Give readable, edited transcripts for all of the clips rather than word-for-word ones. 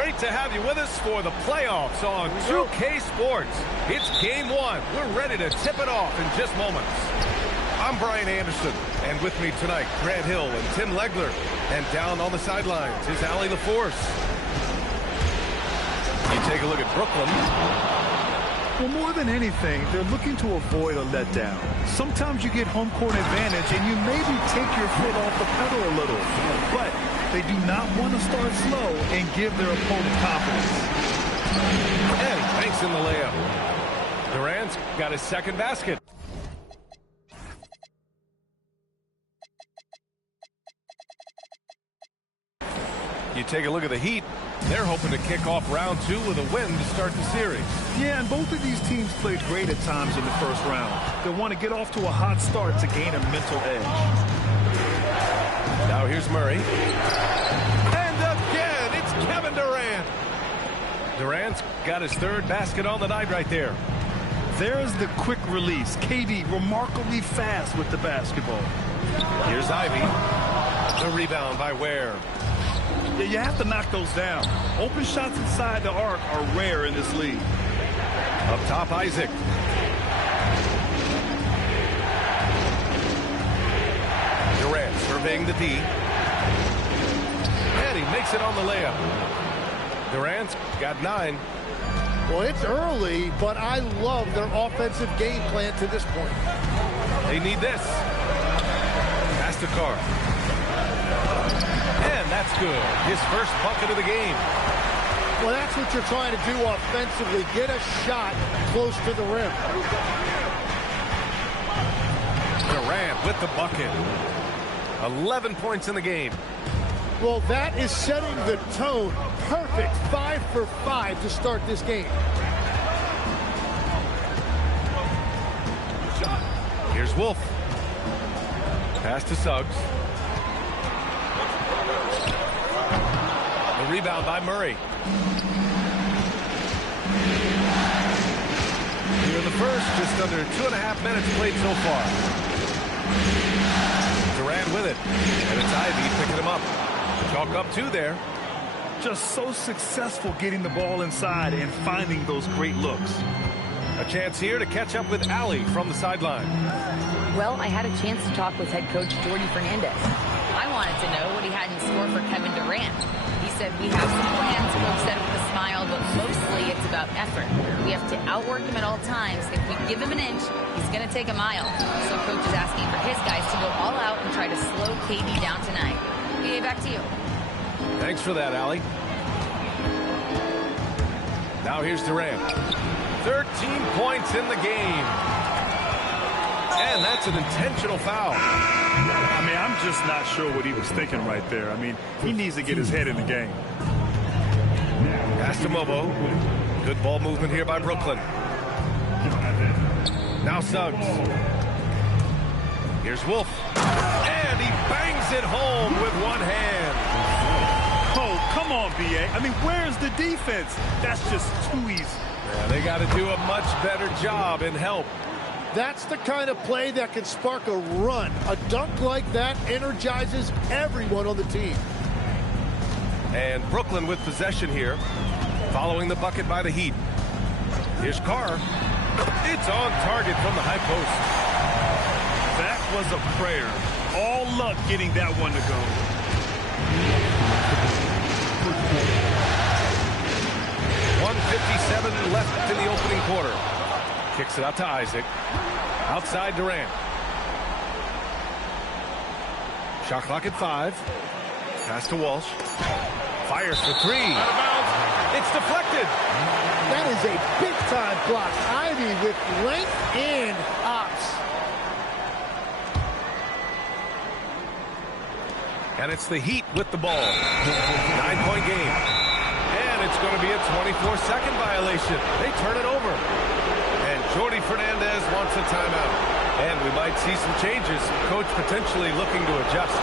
Great to have you with us for the playoffs on 2K Sports. It's game one. We're ready to tip it off in just moments. I'm Brian Anderson, and with me tonight, Grant Hill and Tim Legler. And down on the sidelines is Allie LaForce. You take a look at Brooklyn. Well, more than anything, they're looking to avoid a letdown. Sometimes you get home court advantage, and you maybe take your foot off the pedal a little. But they do not want to start slow and give their opponent confidence. And he banks in the layup. Durant's got his second basket. You take a look at the Heat. They're hoping to kick off round two with a win to start the series. Yeah, and both of these teams played great at times in the first round. They want to get off to a hot start to gain a mental edge. Now here's Murray. And again, it's Kevin Durant. Durant's got his third basket on the night right there. There's the quick release. KD remarkably fast with the basketball. Here's Ivy. The rebound by Ware. Yeah, you have to knock those down. Open shots inside the arc are rare in this league. Up top, Isaac. Durant surveying the D. And he makes it on the layup. Durant's got 9. Well, it's early, but I love their offensive game plan to this point. They need this. Pass to Carr. And that's good. His first bucket of the game. Well, that's what you're trying to do offensively. Get a shot close to the rim. Durant with the bucket. 11 points in the game. Well, that is setting the tone. Perfect 5 for 5 to start this game. Here's Wolf. Pass to Suggs. The rebound by Murray. Here the first, just under 2.5 minutes played so far. Durant with it, and it's Ivy picking him up. Chalk up 2 there. Just so successful getting the ball inside and finding those great looks. A chance here to catch up with Allie from the sideline. Well, I had a chance to talk with head coach Jordi Fernandez. I wanted to know what he had in store for Kevin Durant. He said, we have some plans, coach said with a smile, but mostly it's about effort. We have to outwork him at all times. If we give him an inch, he's going to take a mile. So coach is asking for his guys to go all out and try to slow KD down tonight. BA, back to you. Thanks for that, Allie. Now here's Durant. 13 points in the game. And that's an intentional foul. I mean, I'm just not sure what he was thinking right there. I mean, he needs to get his head in the game. Pass to Mobo. Good ball movement here by Brooklyn. Now Suggs. Here's Wolf. And he bangs it home with one hand. Oh, come on, B.A. I mean, where's the defense? That's just too easy. Yeah, they got to do a much better job in help. That's the kind of play that can spark a run. A dunk like that energizes everyone on the team. And Brooklyn with possession here, following the bucket by the Heat. Here's Carr. It's on target from the high post. That was a prayer. All luck getting that one to go. .157 left in the opening quarter. Kicks it out to Isaac. Outside Durant. Shot clock at 5. Pass to Walsh. Fires for 3. Out of bounds. It's deflected. That is a big-time block. Ivy with length and hops. And it's the Heat with the ball. 9-point game. And it's going to be a 24-second violation. They turn it over. And Jordi Fernandez wants a timeout. And we might see some changes. Coach potentially looking to adjust.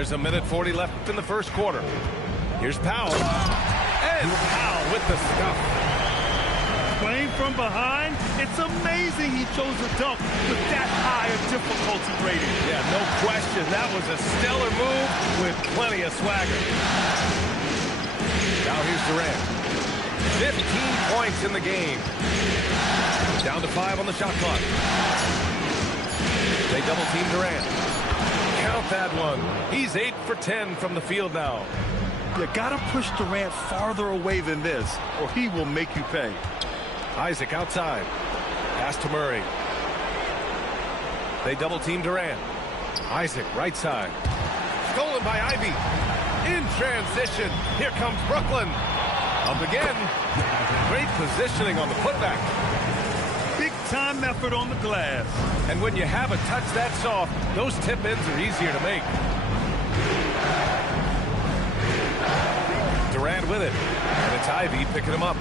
There's a minute 40 left in the first quarter. Here's Powell. And Powell with the stuff. Playing from behind, it's amazing he chose a dunk with that high a difficulty rating. Yeah, no question. That was a stellar move with plenty of swagger. Now here's Durant. 15 points in the game. Down to 5 on the shot clock. They double team Durant. Count that one. He's 8 for 10 from the field now. You gotta push Durant farther away than this, or he will make you pay. Isaac outside. Pass to Murray. They double team Durant. Isaac right side. Stolen by Ivy. In transition. Here comes Brooklyn. Up again. Great positioning on the putback. Big time effort on the glass. And when you have a touch that soft, those tip-ins are easier to make. Durant with it. And it's Ivy picking him up.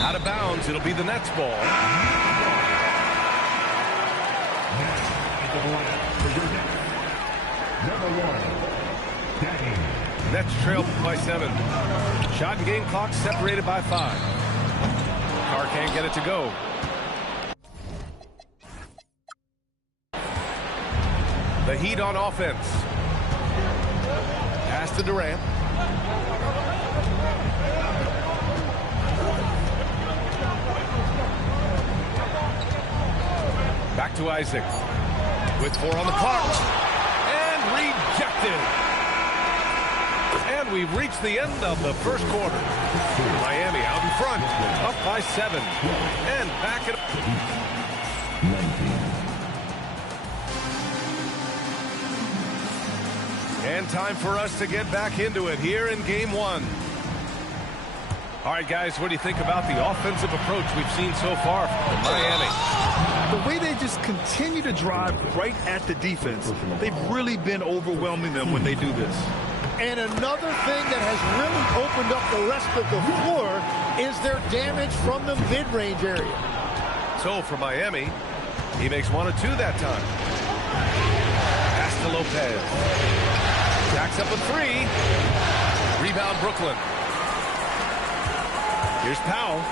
Out of bounds, it'll be the Nets ball. Nets trail by 7. Shot and game clock separated by 5. Carr can't get it to go. The Heat on offense. Pass to Durant. Back to Isaac. With 4 on the clock. And rejected. And we've reached the end of the first quarter. Miami out in front. Up by 7. And back it up. And time for us to get back into it here in game 1. All right, guys, what do you think about the offensive approach we've seen so far from Miami? The way they just continue to drive right at the defense, they've really been overwhelming them when they do this. And another thing that has really opened up the rest of the floor is their damage from the mid-range area. So for Miami, he makes 1 of 2 that time. Pass to Lopez. Jacks up with 3. Rebound Brooklyn. Here's Powell.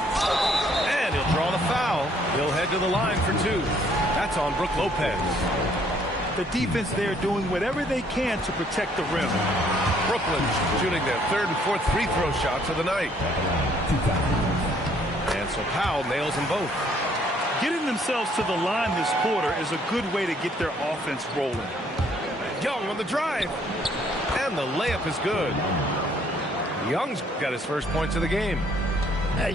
And he'll draw the foul. He'll head to the line for 2. That's on Brook Lopez. The defense there doing whatever they can to protect the rim. Brooklyn shooting their 3rd and 4th free throw shots of the night. And so Powell nails them both. Getting themselves to the line this quarter is a good way to get their offense rolling. Young on the drive. And the layup is good. Young's got his first points of the game.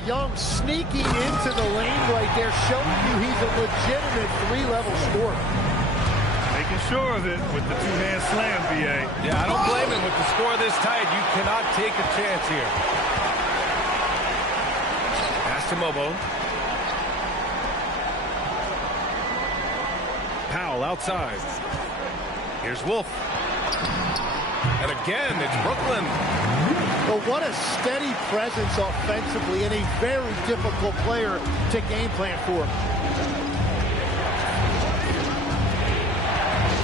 Young sneaking into the lane right there, showing you he's a legitimate 3-level scorer. Making sure of it with the 2-hand slam, B.A. Yeah, I don't blame him. With the score this tight, you cannot take a chance here. Pass to Mobo. Powell outside. Here's Wolf. And again, it's Brooklyn. But what a steady presence offensively and a very difficult player to game plan for.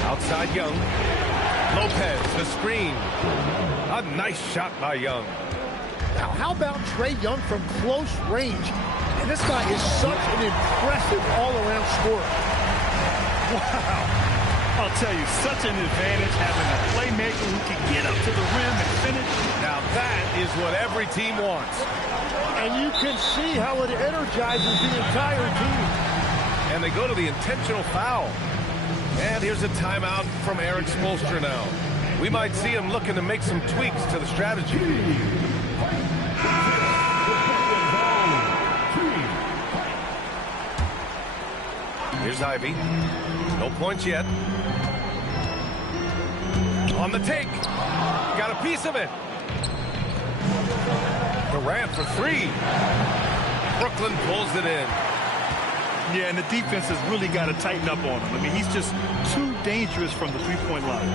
Outside Young. Lopez, the screen. A nice shot by Young. Now, how about Trae Young from close range? And this guy is such an impressive all-around scorer. Wow. I'll tell you, such an advantage having a playmaker who can get up to the rim and finish. Now that is what every team wants. And you can see how it energizes the entire team. And they go to the intentional foul. And here's a timeout from Eric Spoelstra now. We might see him looking to make some tweaks to the strategy. Here's Ivy. No points yet. On the take. Got a piece of it. Durant for 3. Brooklyn pulls it in. Yeah, and the defense has really got to tighten up on him. I mean, he's just too dangerous from the three-point line.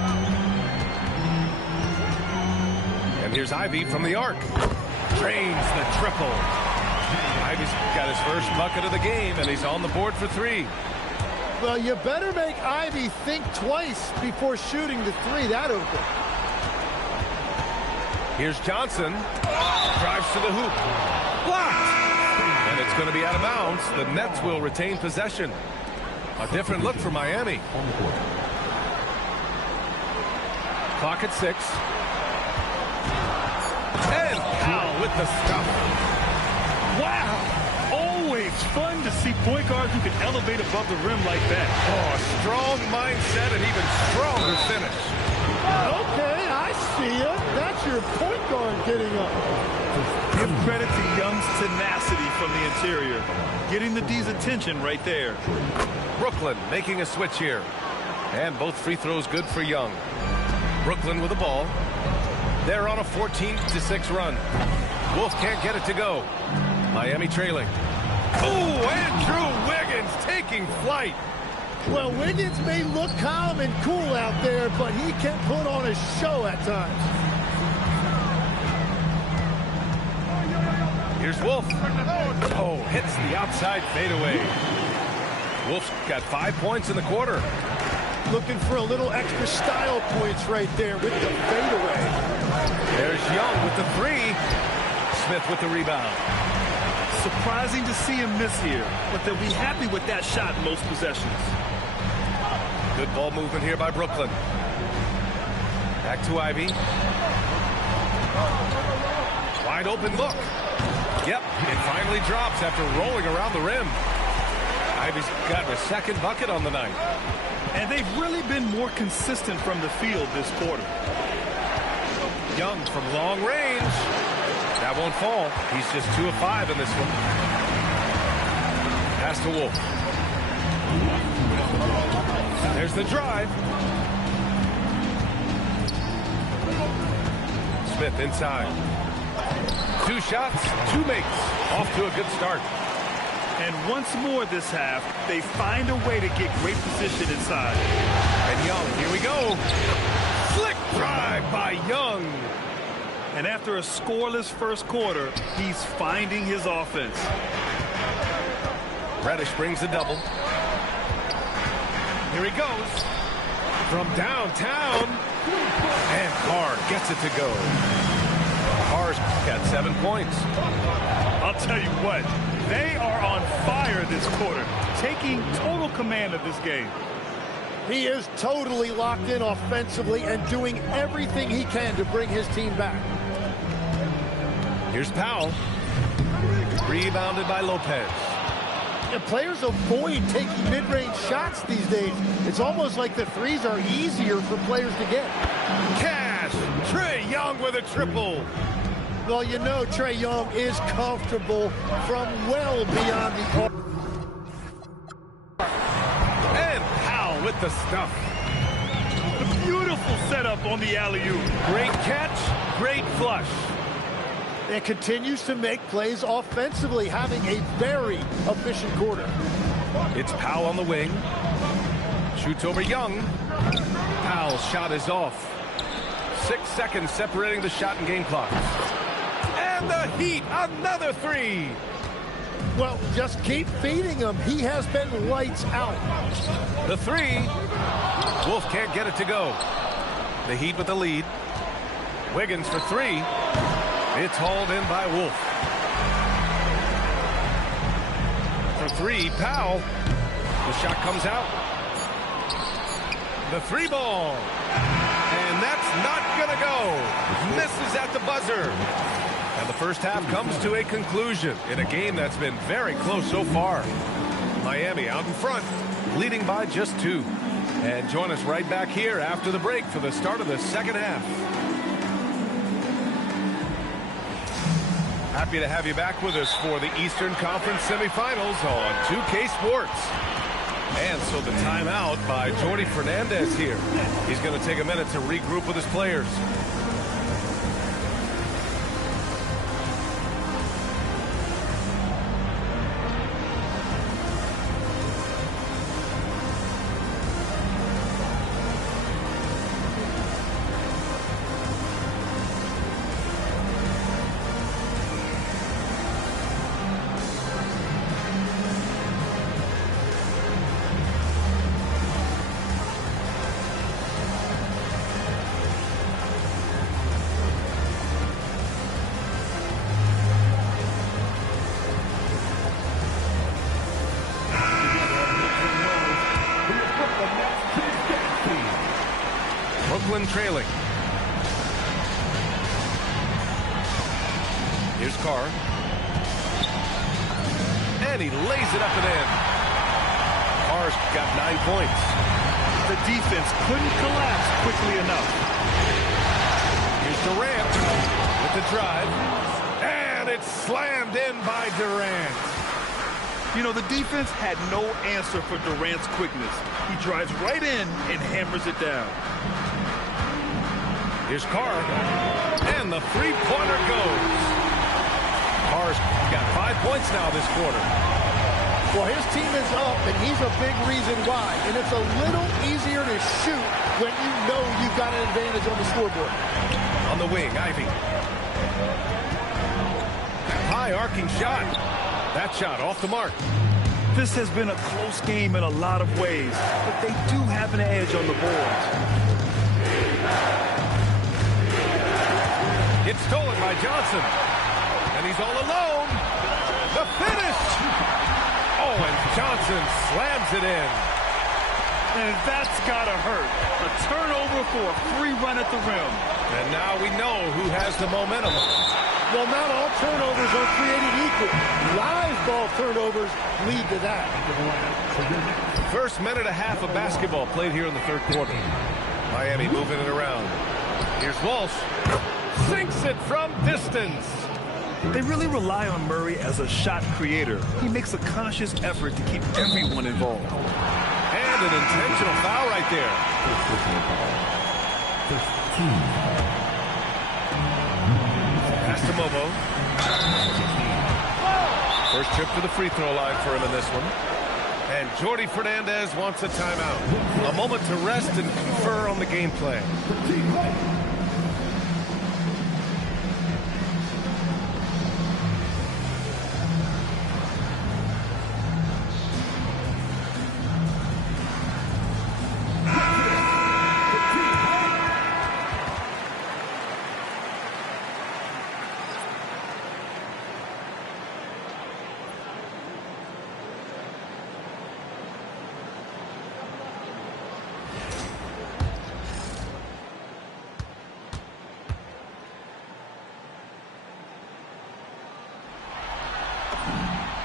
And here's Ivy from the arc. Drains the triple. Ivy's got his first bucket of the game, and he's on the board for 3. Well, you better make Ivy think twice before shooting the three that open. Here's Johnson. Drives to the hoop. Blocked. And it's going to be out of bounds. The Nets will retain possession. A different look for Miami. Clock at 6. And Powell with the stuff. Wow! Always fun to see point guards who can elevate above the rim like that. Oh, a strong mindset and even stronger finish. Okay, I see you. That's your point guard getting up. Give credit to Young's tenacity from the interior. Getting the D's attention right there. Brooklyn making a switch here. And both free throws good for Young. Brooklyn with the ball. They're on a 14-6 run. Wolf can't get it to go. Miami trailing. Oh, Andrew Wiggins taking flight. Well, Wiggins may look calm and cool out there, but he can put on a show at times. Here's Wolf. Oh, hits the outside fadeaway. Wolf's got 5 points in the quarter. Looking for a little extra style points right there with the fadeaway. There's Young with the 3. Smith with the rebound. Surprising to see him miss here, but they'll be happy with that shot in most possessions. Good ball movement here by Brooklyn. Back to Ivy. Wide open look. Yep, it finally drops after rolling around the rim. Ivy's got a second bucket on the night. And they've really been more consistent from the field this quarter. Young from long range. That won't fall. He's just 2 of 5 in this one. Pass to Wolf. There's the drive. Smith inside. 2 shots, 2 makes. Off to a good start. And once more this half, they find a way to get great position inside. And Young, here we go. Slick drive by Young. And after a scoreless first quarter, he's finding his offense. Reddish brings the double. Here he goes. From downtown. And Carr gets it to go. Carr's got 7 points. I'll tell you what, they are on fire this quarter, taking total command of this game. He is totally locked in offensively and doing everything he can to bring his team back. Here's Powell. Rebounded by Lopez. And players avoid taking mid-range shots these days. It's almost like the threes are easier for players to get. Cash. Trae Young with a triple. Well, you know Trae Young is comfortable from well beyond the... And Powell with the stuff. A beautiful setup on the alley-oop. Great catch, great flush. And continues to make plays offensively, having a very efficient quarter. It's Powell on the wing. Shoots over Young. Powell's shot is off. 6 seconds separating the shot and game clock. And the Heat, another 3. Well, just keep feeding him. He has been lights out. The 3. Wolf can't get it to go. The Heat with the lead. Wiggins for 3. It's hauled in by Wolf. For 3, Powell. The shot comes out. The 3 ball. And that's not going to go. Misses at the buzzer. And the first half comes to a conclusion in a game that's been very close so far. Miami out in front, leading by just 2. And join us right back here after the break for the start of the second half. Happy to have you back with us for the Eastern Conference semifinals on 2K Sports. And so the timeout by Jordi Fernandez here. He's going to take a minute to regroup with his players. Cleveland trailing. Here's Carr. And he lays it up and in. Carr's got 9 points. The defense couldn't collapse quickly enough. Here's Durant with the drive. And it's slammed in by Durant. You know, the defense had no answer for Durant's quickness. He drives right in and hammers it down. Here's Carr. And the three-pointer goes. Carr's got 5 points now this quarter. Well, his team is up, and he's a big reason why. And it's a little easier to shoot when you know you've got an advantage on the scoreboard. On the wing, Ivy. High arcing shot. That shot off the mark. This has been a close game in a lot of ways, but they do have an edge on the boards. It's stolen by Johnson. And he's all alone. The finish. Oh, and Johnson slams it in. And that's got to hurt. A turnover for a free run at the rim. And now we know who has the momentum. Well, not all turnovers are created equal. Live ball turnovers lead to that. First minute and a half of basketball played here in the third quarter. Miami moving it around. Here's Walsh. Sinks it from distance. They really rely on Murray as a shot creator. He makes a conscious effort to keep everyone involved. And an intentional foul right there. Pass to Mobo. First trip to the free throw line for him in this one. And Jordi Fernandez wants a timeout. A moment to rest and confer on the game plan.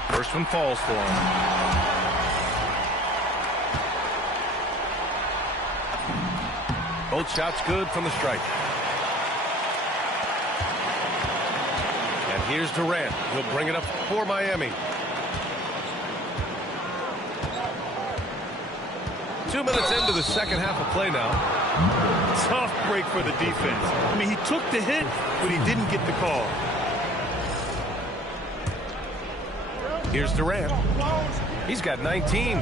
First one falls for him. Both shots good from the stripe. And here's Durant. He'll bring it up for Miami. 2 minutes into the second half of play now. Tough break for the defense. I mean, he took the hit, but he didn't get the call. Here's Durant. He's got 19.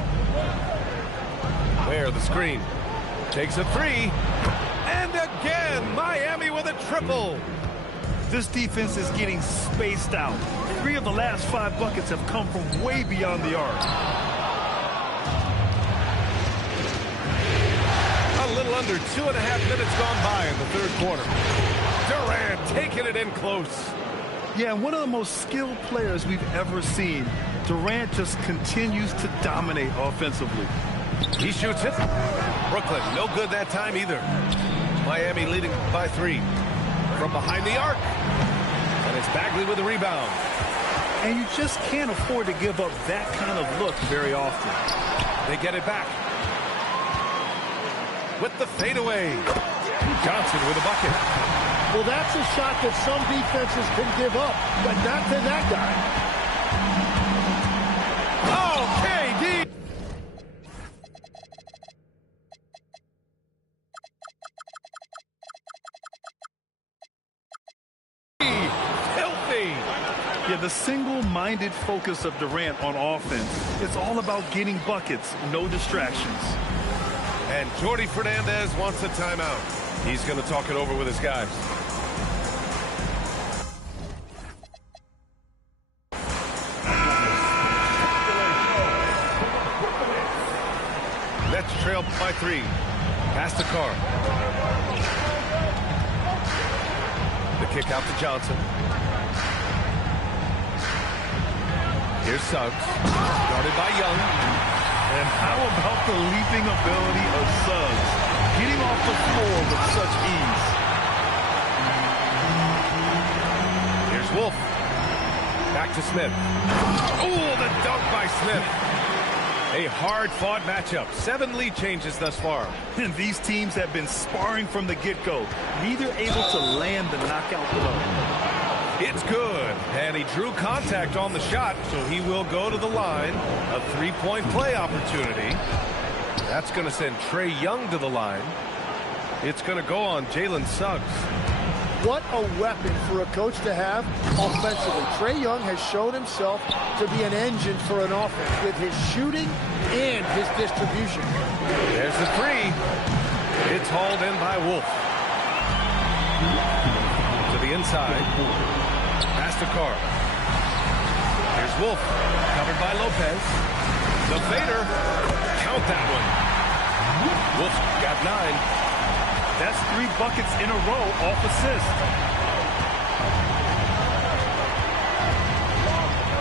Where the screen. Takes a three. And again, Miami with a triple. This defense is getting spaced out. 3 of the last 5 buckets have come from way beyond the arc. A little under 2.5 minutes gone by in the third quarter. Durant taking it in close. Yeah, one of the most skilled players we've ever seen. Durant just continues to dominate offensively. He shoots it. Brooklyn, no good that time either. Miami leading by 3. From behind the arc. And it's Bagley with the rebound. And you just can't afford to give up that kind of look very often. They get it back. With the fadeaway. Johnson with a bucket. Well, that's a shot that some defenses can give up, but not to that guy. Oh, KD! Filthy! Yeah, the single-minded focus of Durant on offense. It's all about getting buckets, no distractions. And Jordi Fernandez wants a timeout. He's going to talk it over with his guys. Nets trail by 3. Pass to Carr. The kick out to Johnson. Here's Suggs. Guarded by Young. And how about the leaping ability of Suggs? getting off the floor with such ease. Here's Wolf. Back to Smith. Oh, the dunk by Smith. A hard-fought matchup. 7 lead changes thus far. And these teams have been sparring from the get-go. Neither able to land the knockout blow. It's good. And he drew contact on the shot, so he will go to the line. A 3-point play opportunity. That's going to send Trae Young to the line. It's going to go on Jalen Suggs. What a weapon for a coach to have offensively. Trae Young has shown himself to be an engine for an offense with his shooting and his distribution. There's the three. It's hauled in by Wolf. To the inside. Pass to Carr. Here's Wolf. Covered by Lopez. The fader. Count that one. Wolf's got 9. That's 3 buckets in a row off assist.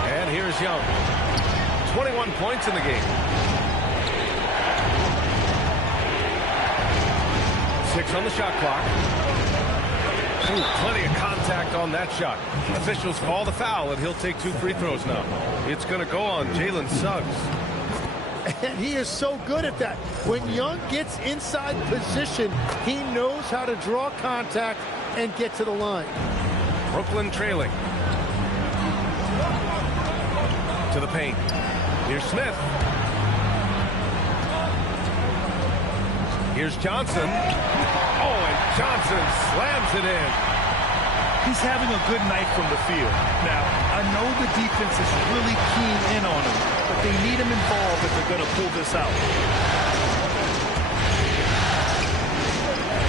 And here's Young. 21 points in the game. 6 on the shot clock. Ooh, plenty of contact on that shot. Officials call the foul, and he'll take 2 free throws now. It's going to go on Jalen Suggs. And he is so good at that. When Young gets inside position, he knows how to draw contact and get to the line. Brooklyn trailing. To the paint. Here's Smith. Here's Johnson. Oh, and Johnson slams it in. He's having a good night from the field. Now, I know the defense is really keen in on him, but they need him involved if they're going to pull this out.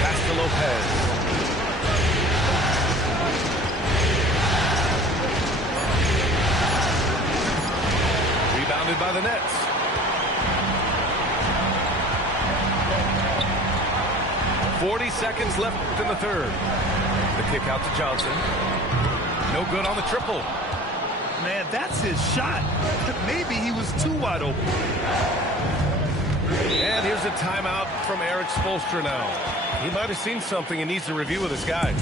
Pass to Lopez. Rebounded by the Nets. .40 seconds left in the third. The kick out to Johnson. No good on the triple. Man, that's his shot. Maybe he was too wide open. And here's a timeout from Eric Spoelstra now. He might have seen something and needs to review with his guys.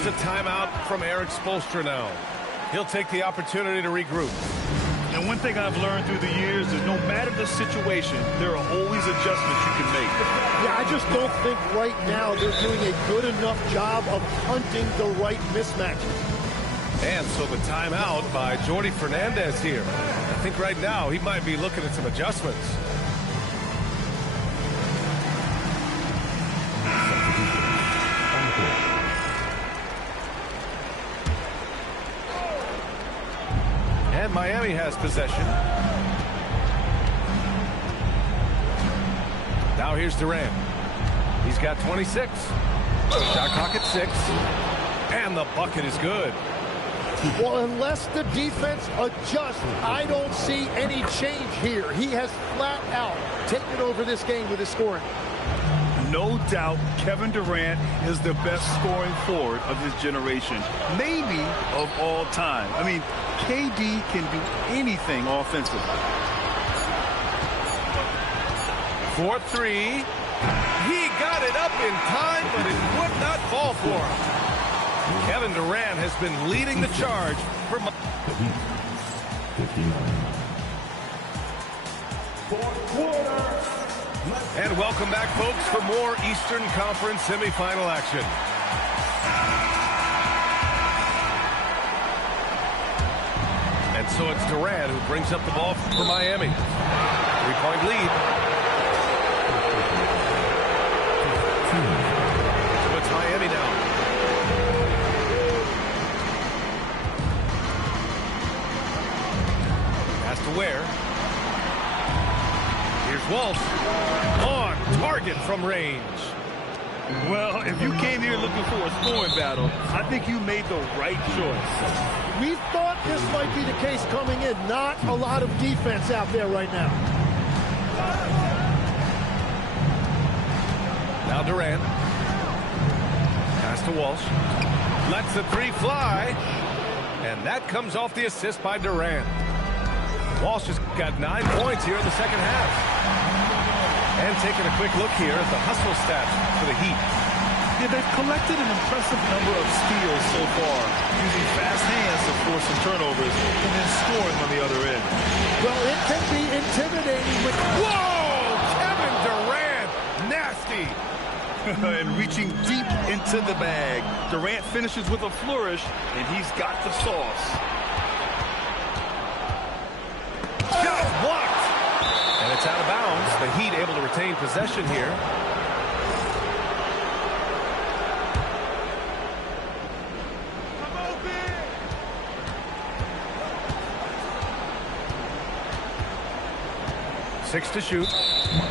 A timeout from Eric Spoelstra now. He'll take the opportunity to regroup. And one thing I've learned through the years is no matter the situation, there are always adjustments you can make. Yeah, I just don't think right now they're doing a good enough job of hunting the right mismatch. And so the timeout by Jordi Fernandez here. I think right now he might be looking at some adjustments. And Miami has possession. Now here's Durant. He's got 26. Shot clock at 6. And the bucket is good. Well, unless the defense adjusts, I don't see any change here. He has flat out taken over this game with his scoring. No doubt Kevin Durant is the best scoring forward of his generation, maybe of all time. I mean, KD can do anything offensively. 4-3. He got it up in time, but it would not fall for him. Kevin Durant has been leading the charge for And welcome back, folks, for more Eastern Conference semifinal action. And so it's Durant who brings up the ball for Miami. 3-point lead. So it's Miami now. Has to Ware. Here's Wolf. On target from range. Well, if you came here looking for a scoring battle, I think you made the right choice. We thought this might be the case coming in. Not a lot of defense out there right now. Now Durant. Pass to Walsh. Lets the three fly. And that comes off the assist by Durant. Walsh has got 9 points here in the second half. And taking a quick look here at the hustle stats for the Heat. Yeah, they've collected an impressive number of steals so far, using fast hands to force some turnovers and then scoring on the other end. Well, it can be intimidating with... Whoa! Kevin Durant! Nasty! And reaching deep into the bag. Durant finishes with a flourish, and he's got the sauce. Shot blocked! And it's out of bounds. The Heat able to retain possession here. Six to shoot.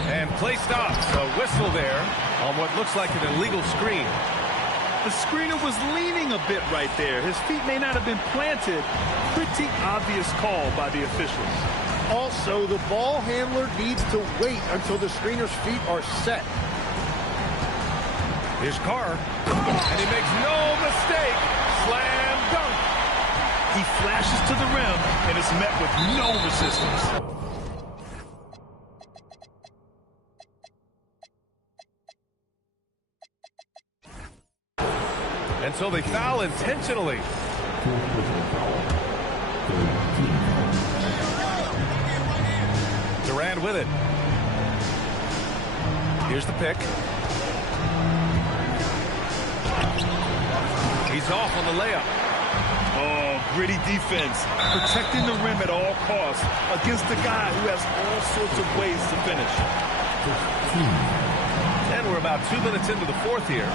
And play stops. A whistle there on what looks like an illegal screen. The screener was leaning a bit right there. His feet may not have been planted. Pretty obvious call by the officials. Also, the ball handler needs to wait until the screener's feet are set. Here's Carr. And he makes no mistake. Slam dunk. He flashes to the rim and is met with no resistance. And so they foul intentionally. Durant with it. Here's the pick. He's off on the layup. Oh, gritty defense. Protecting the rim at all costs against a guy who has all sorts of ways to finish. And we're about 2 minutes into the fourth here.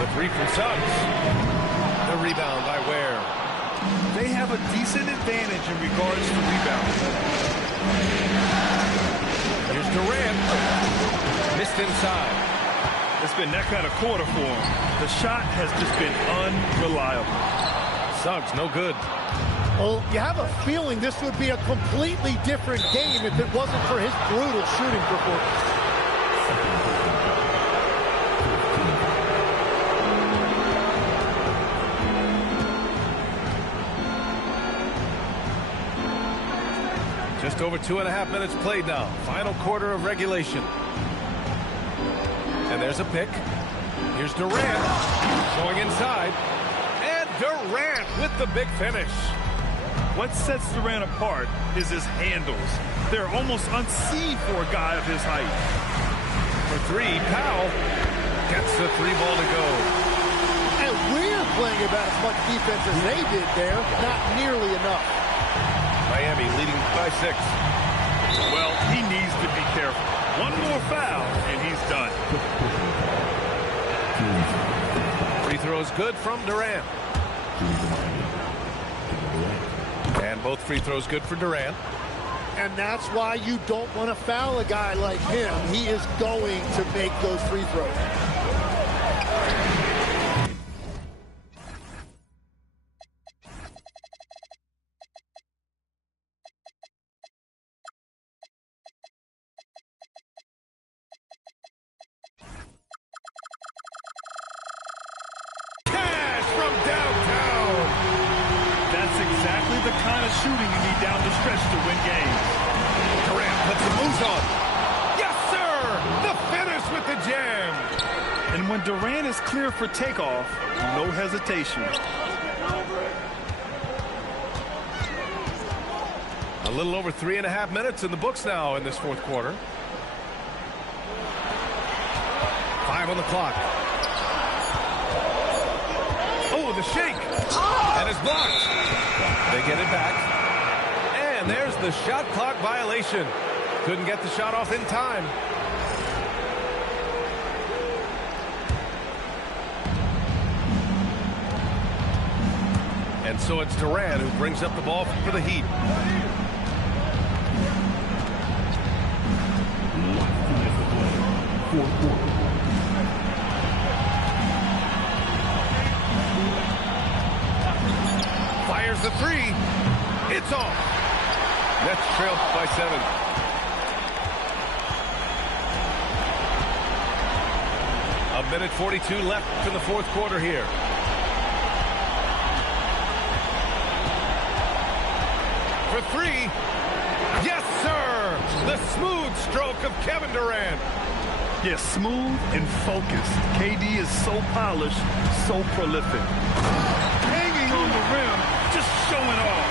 The three from Suggs. The rebound by Ware. They have a decent advantage in regards to rebounding. Here's Durant. Missed inside. It's been that kind of quarter for him. The shot has just been unreliable. Suggs, no good. Well, you have a feeling this would be a completely different game if it wasn't for his brutal shooting performance. Just over 2.5 minutes played now. Final quarter of regulation. And there's a pick. Here's Durant going inside. And Durant with the big finish. What sets Durant apart is his handles. They're almost unseen for a guy of his height. For three, Powell gets the three ball to go. And we're playing about as much defense as they did there. Not nearly enough. Miami leading by 6. Well, he needs to be careful. One more foul, and he's done. Free throws good from Durant. And both free throws good for Durant. And that's why you don't want to foul a guy like him. He is going to make those free throws. The kind of shooting you need down the stretch to win games. Durant puts the moves on. Yes, sir! The finish with the jam. And when Durant is clear for takeoff, no hesitation. A little over 3.5 minutes in the books now in this fourth quarter. 5 on the clock. Oh, the shake. And it's blocked. They get it back. And there's the shot clock violation. Couldn't get the shot off in time. And so it's Durant who brings up the ball for the Heat. fires the three. It's off. Nets trail by 7. A minute 42 left in the fourth quarter here. For three. Yes, sir. The smooth stroke of Kevin Durant. Yes, smooth and focused. KD is so polished, so prolific. Hanging on the rim, just showing off.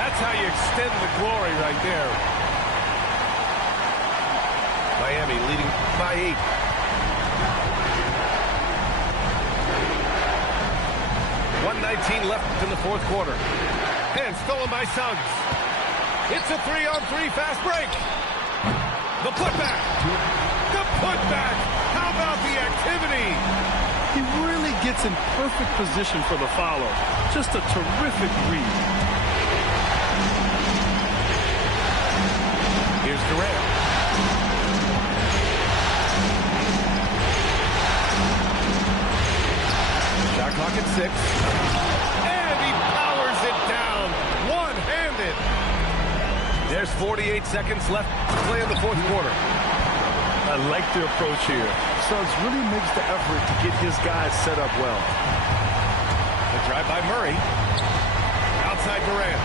That's how you extend the glory right there. Miami leading by 8. .119 left in the fourth quarter. And stolen by Suggs. It's a 3-on-3 fast break. The putback. The putback. How about the activity? He really gets in perfect position for the follow. Just a terrific read. Here's Durant. Shot clock at 6. And he powers it down. One-handed. There's 48 seconds left to play in the fourth quarter. I like the approach here. Suggs really makes the effort to get his guys set up well. The drive by Murray. Outside Durant.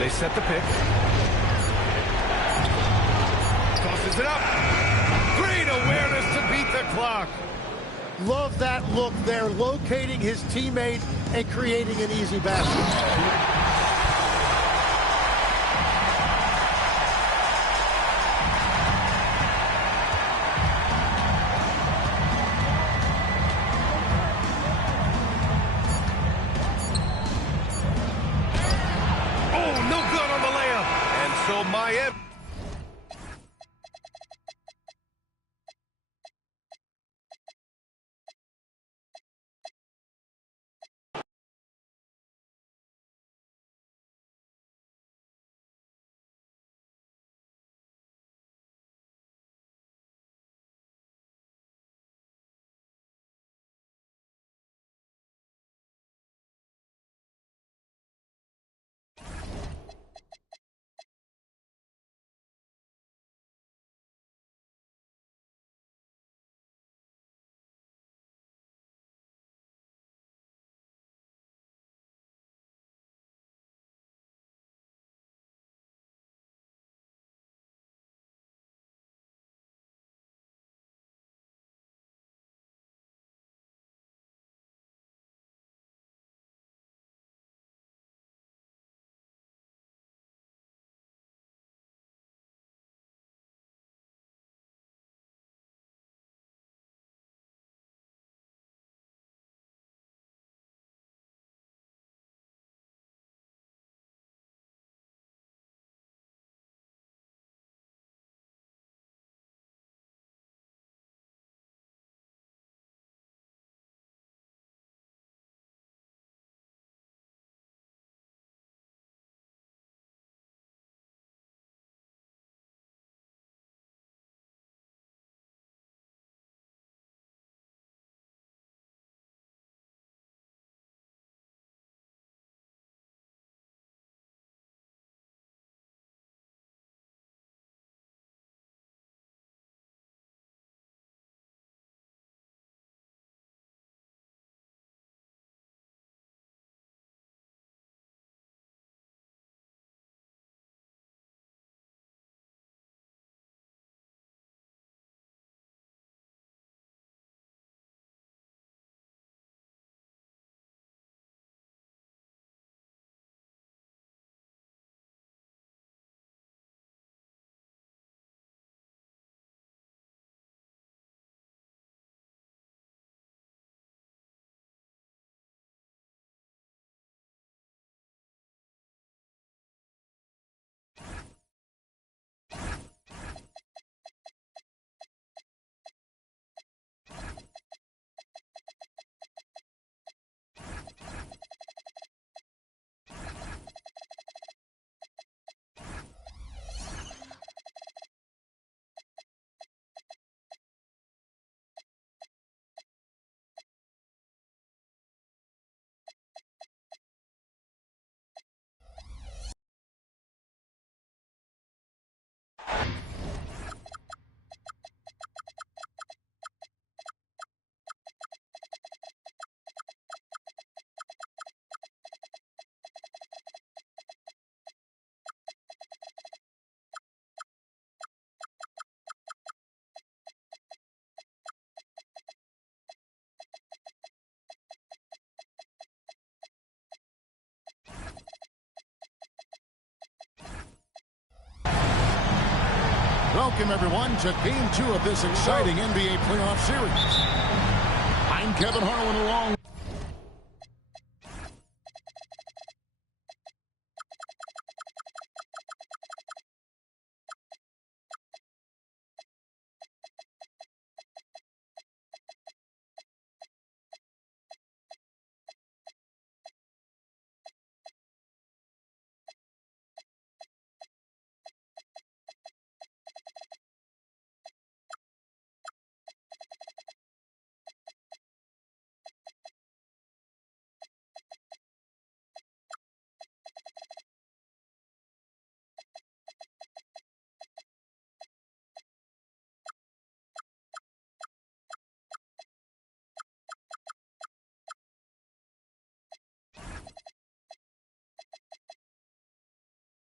They set the pick. Tosses it up. Great awareness to beat the clock. Love that look there, locating his teammate and creating an easy basket. Welcome, everyone, to Game 2 of this exciting NBA playoff series. I'm Kevin Harlan along.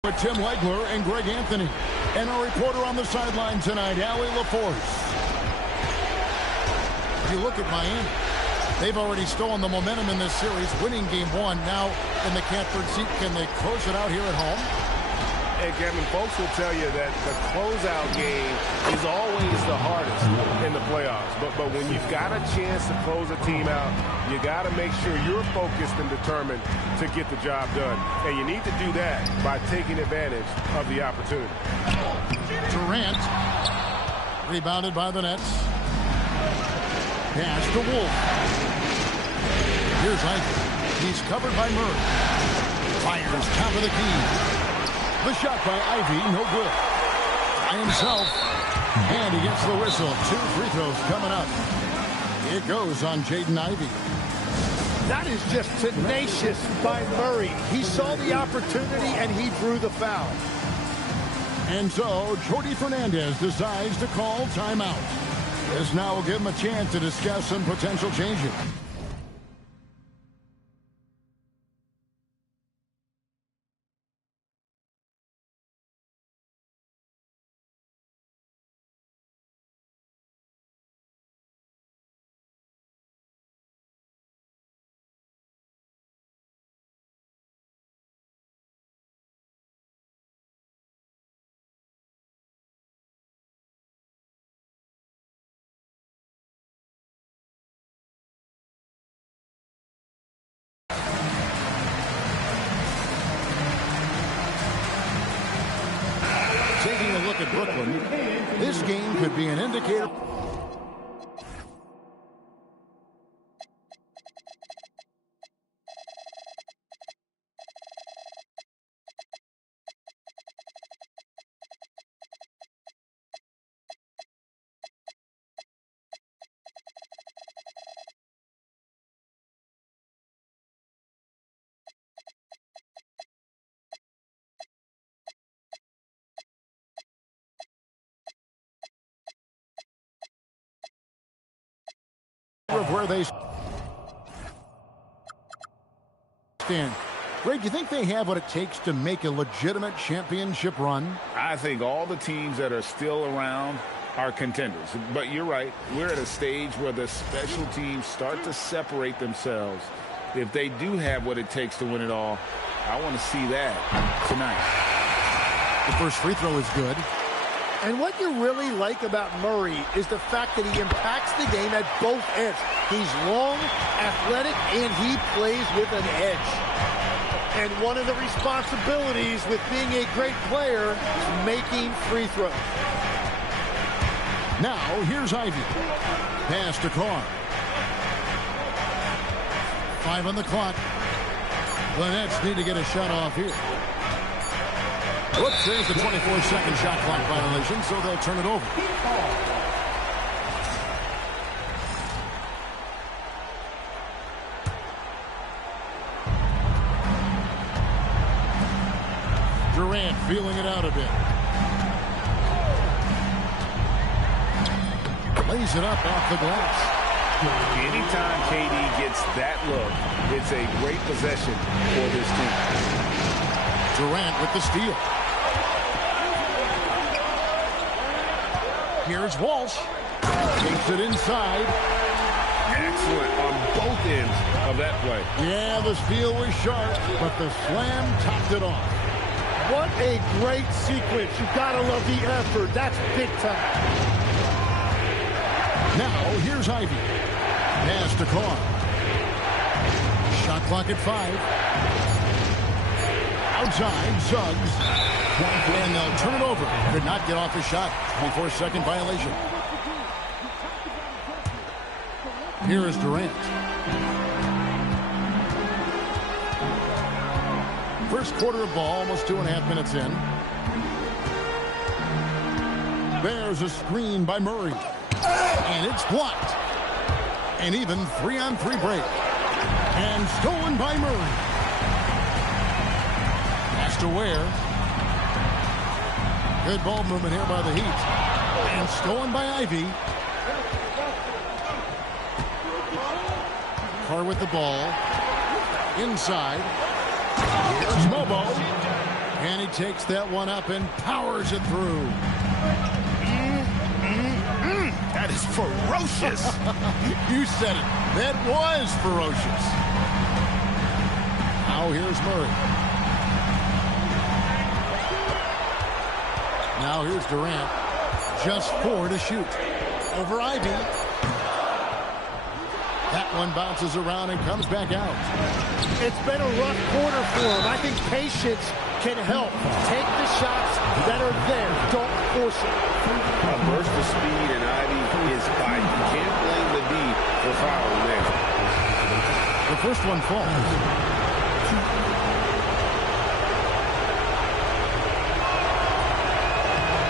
With Tim Legler and Greg Anthony. And our reporter on the sideline tonight, Allie LaForce. If you look at Miami, they've already stolen the momentum in this series, winning Game 1. Now in the catbird seat, can they close it out here at home? And Kevin, folks will tell you that the closeout game is always the hardest in the playoffs. But when you've got a chance to close a team out, you got to make sure you're focused and determined to get the job done. And you need to do that by taking advantage of the opportunity. Durant, rebounded by the Nets. Pass to Wolf. Here's Ike. He's covered by Murray. Fires top of the key. The shot by Ivy, no good. By himself. And he gets the whistle. 2 free throws coming up. It goes on Jaden Ivey. That is just tenacious by Murray. He saw the opportunity and he drew the foul. And so, Jordi Fernandez decides to call timeout. This now will give him a chance to discuss some potential changes. Taking a look at Brooklyn, this game could be an indicator. Of where they stand. Greg, do you think they have what it takes to make a legitimate championship run? I think all the teams that are still around are contenders. But you're right. We're at a stage where the special teams start to separate themselves. If they do have what it takes to win it all, I want to see that tonight. The first free throw is good. And what you really like about Murray is the fact that he impacts the game at both ends. He's long, athletic, and he plays with an edge. And one of the responsibilities with being a great player is making free throws. Now, here's Ivy. Pass to Carr. 5 on the clock. The Nets need to get a shot off here. Whoops, there's the 24-second shot clock violation, so they'll turn it over. Durant feeling it out a bit. Lays it up off the glass. Anytime KD gets that look, it's a great possession for this team. Durant with the steal. Here's Walsh. Takes it inside. Excellent on both ends of that play. Yeah, the steal was sharp, but the slam topped it off. What a great sequence. You gotta love the effort. That's big time. Now, here's Ivy. Pass to Carr. Shot clock at 5. Outside, Suggs. And they'll turn it over. Could not get off the shot. 24-second violation. Here is Durant. First quarter of ball, almost 2.5 minutes in. There's a screen by Murray. And it's blocked. An even 3-on-3 break. And stolen by Murray. Pass to Ware. Good ball movement here by the Heat. And stolen by Ivy. Carr with the ball. Inside. Here's Mobo. And he takes that one up and powers it through. That is ferocious. You said it. That was ferocious. Now here's Murray. Now here's Durant. Just 4 to shoot. Over Ivy. That one bounces around and comes back out. It's been a rough quarter for him. I think patience can help. Take the shots that are there. Don't force it. A burst of speed and Ivy is fine. You can't blame the D for fouling there. The first one falls.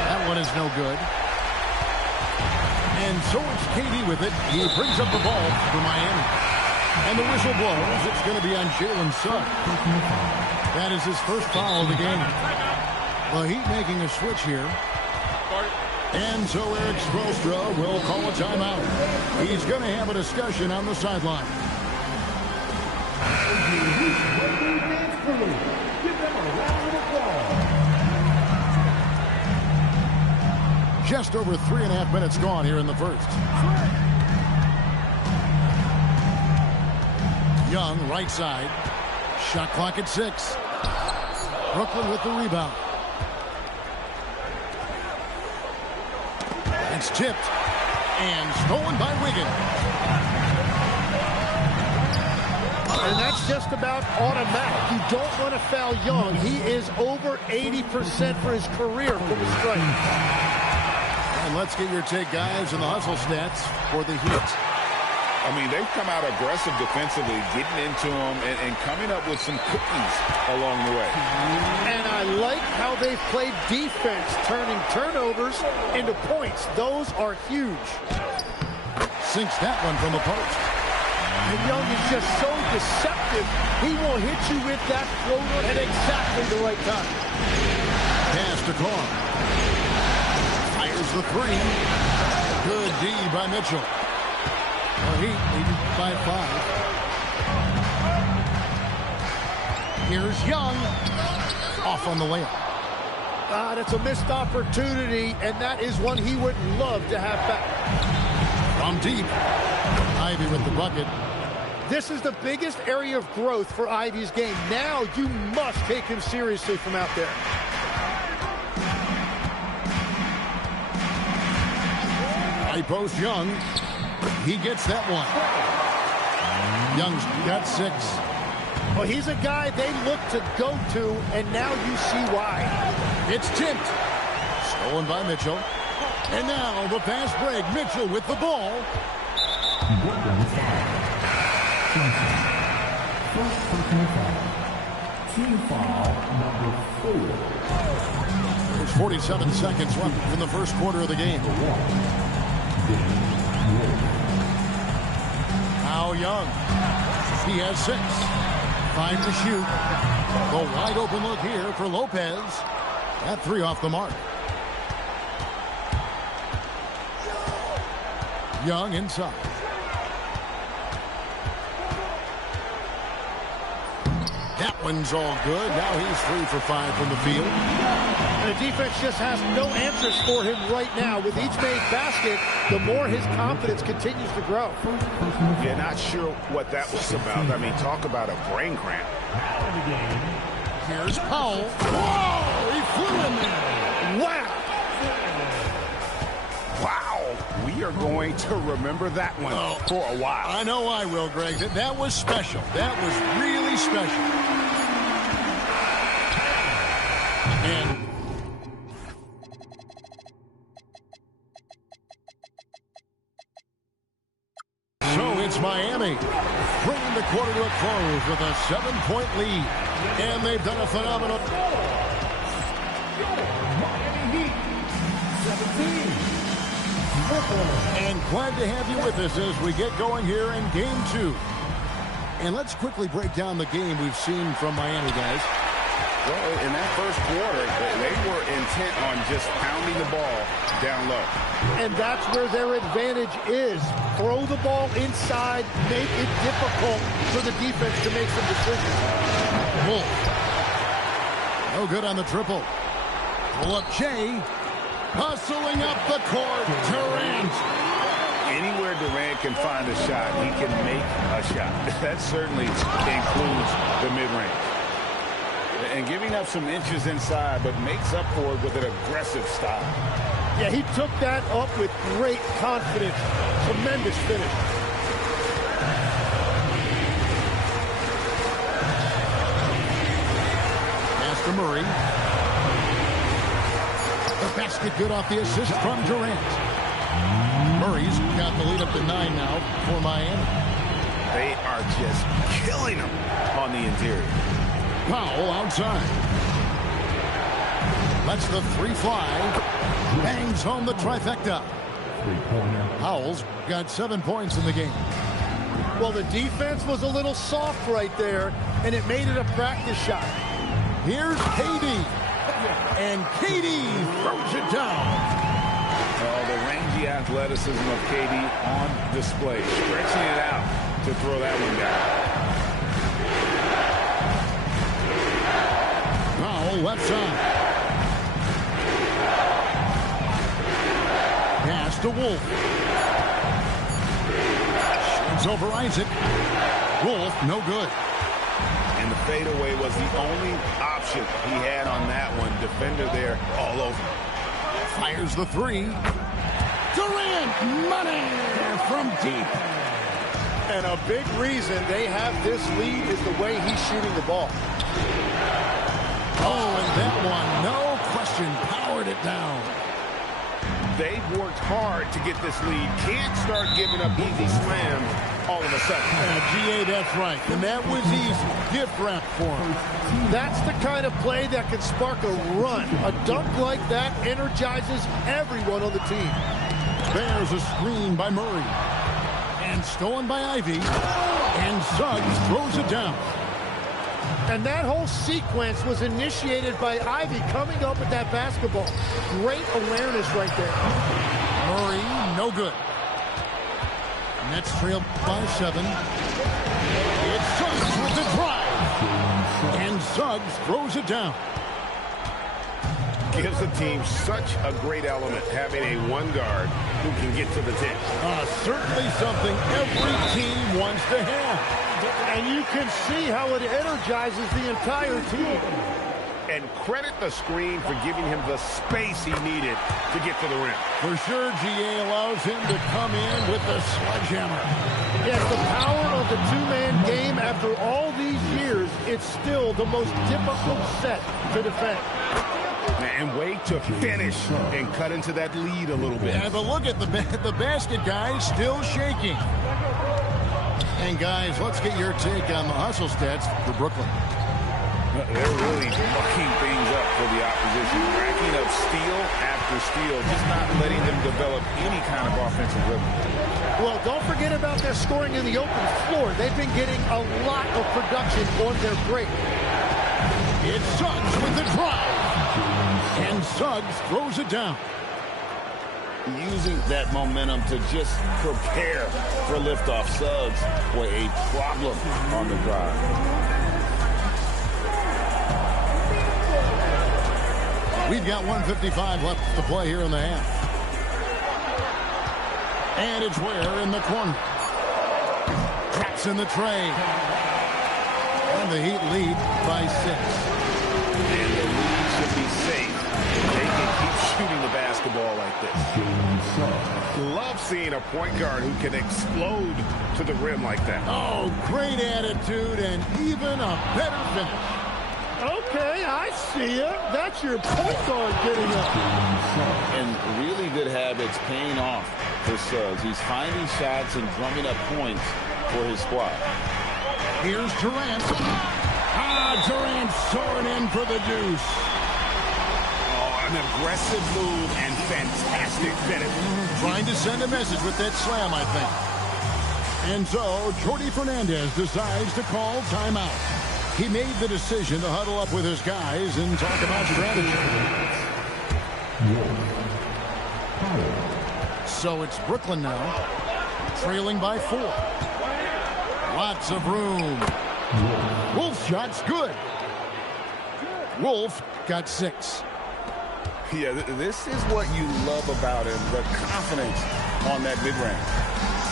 That one is no good. And so it's KD with it. He brings up the ball for Miami. And the whistle blows. It's going to be on Jalen Suggs. That is his first foul of the game. The Heat making a switch here. And so Eric Spoelstra will call a timeout. He's going to have a discussion on the sideline. Just over 3.5 minutes gone here in the first. Young, right side. Shot clock at 6. Brooklyn with the rebound. It's tipped and stolen by Wiggins. And that's just about automatic. You don't want to foul Young. He is over 80% for his career from the strike. And let's get your take, guys, on the hustle stats for the Heat. I mean, they've come out aggressive defensively, getting into them and coming up with some cookies along the way. And I like how they've played defense, turning turnovers into points. Those are huge. Sinks that one from the post. And Young is just so deceptive. He will hit you with that floater at exactly the right time. Pass to Carr. Fires the 3. Good D by Mitchell. The Heat leading by 5. Here's Young. Off on the layup. That's a missed opportunity, and that is one he would love to have back. From deep. Ivy with the bucket. This is the biggest area of growth for Ivy's game. Now you must take him seriously from out there. High post Young. He gets that one. Young's got 6. Well, he's a guy they look to go to, and now you see why. It's tipped. Stolen by Mitchell. And now the fast break. Mitchell with the ball. Team foul number 4. There's 47 seconds left in the first quarter of the game. Now Young. He has 6. 5 to shoot. The wide open look here for Lopez. That 3 off the mark. Young inside. That one's all good. Now he's 3 for 5 from the field. And the defense just has no answers for him right now. With each made basket, the more his confidence continues to grow. Yeah, not sure what that was about. I mean, talk about a brain cramp. Here's Powell. Whoa! He flew in there. Wow! Wow. We are going to remember that one for a while. I know I will, Greg. That was special. That was really special. And so it's Miami bringing the quarter to a close with a 7-point lead. And they've done a phenomenal... Miami Heat, 17. And glad to have you with us as we get going here in Game 2. And let's quickly break down the game we've seen from Miami, guys. Well, in that first quarter, they were intent on just pounding the ball down low. And that's where their advantage is. Throw the ball inside, make it difficult for the defense to make some decisions. Wolf. No good on the triple. Pull up Jay. Hustling up the court. Durant. Anywhere Durant can find a shot, he can make a shot. That certainly includes the mid-range. And giving up some inches inside, but makes up for it with an aggressive style. Yeah, he took that up with great confidence. Tremendous finish. Master Murray. The basket good off the assist from Durant. Murray's got the lead up to 9 now for Miami. They are just killing them on the interior. Powell outside. Lets the three fly. Bangs home the trifecta. Powell's got 7 points in the game. Well, the defense was a little soft right there, and it made it a practice shot. Here's KD. And KD throws it down. Oh, the rangy athleticism of KD on display. Stretching it out to throw that one down. Powell left side. Pass to Wolf. Shoots over Isaac. Wolf, no good. And the fadeaway was the only option he had on that one. Defender there all over. Fires the three. Durant, money from deep. And a big reason they have this lead is the way he's shooting the ball. Oh, and that one, no question, powered it down. They've worked hard to get this lead. Can't start giving up easy slams all of a sudden. GA, that's right. And that was easy. Gift wrap for him. That's the kind of play that can spark a run. A dunk like that energizes everyone on the team. There's a screen by Murray. And stolen by Ivy. And Suggs throws it down. And that whole sequence was initiated by Ivy coming up with that basketball. Great awareness right there. Murray, no good. Nets trail by 7. It's Suggs with the drive. And Suggs throws it down. Gives the team such a great element, having a one guard who can get to the 10. Certainly something every team wants to have. And you can see how it energizes the entire team. And credit the screen for giving him the space he needed to get to the rim. For sure, GA allows him to come in with the sledgehammer. Yes, the power of the two-man game after all these years, it's still the most difficult set to defend. And wait to finish and cut into that lead a little bit. Yeah, but look at the basket, guys, still shaking. And, guys, let's get your take on the hustle stats for Brooklyn. They're really mucking things up for the opposition. Racking up steal after steal, just not letting them develop any kind of offensive rhythm. Well, don't forget about their scoring in the open floor. They've been getting a lot of production on their break. It's Suggs with the drive. And Suggs throws it down. Using that momentum to just prepare for liftoff. Suggs were a problem on the drive. We've got 1:55 left to play here in the half. And it's Ware in the corner. Traps in the tray. And the Heat lead by 6. And the lead should be safe. They can keep shooting the basketball like this. Love seeing a point guard who can explode to the rim like that. Oh, great attitude and even a better finish. Okay, I see you. That's your point guard getting up. And really good habits paying off for Suggs. He's finding shots and drumming up points for his squad. Here's Durant. Durant soaring in for the deuce. Oh, an aggressive move and fantastic finish. Trying to send a message with that slam, I think. And so, Jordi Fernandez decides to call timeout. He made the decision to huddle up with his guys and talk about strategy. So it's Brooklyn now, trailing by 4. Lots of room. Wolf shot's good. Wolf got 6. Yeah, this is what you love about him, the confidence on that mid-range.